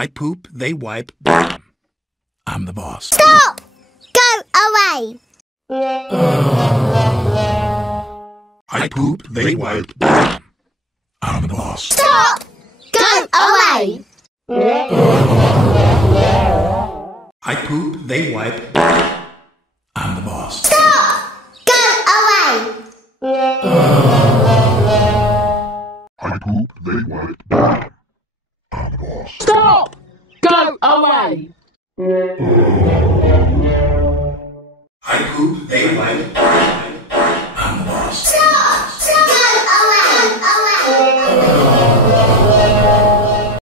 I poop, they wipe. I'm the boss. Stop! Go away! I poop, they wipe. I'm the boss. Stop! Go away! I poop, they wipe. I'm the boss. Stop! Go away! I poop, they wipe. I'm the boss. Stop! Go away! I poop, they wipe.